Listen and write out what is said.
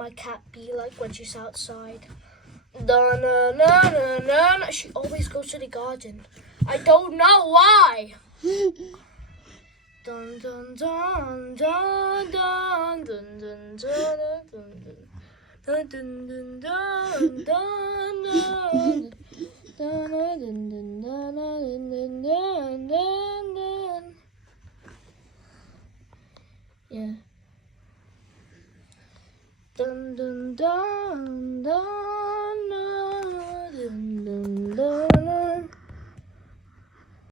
my cat be like when she's outside? Dun, dun, dun, dun, dun. She always goes to the garden. I don't know why. Dun dun dun dun dun dun dun dun dun dun dun dun dun dun. Yeah. Dun dun dun dun.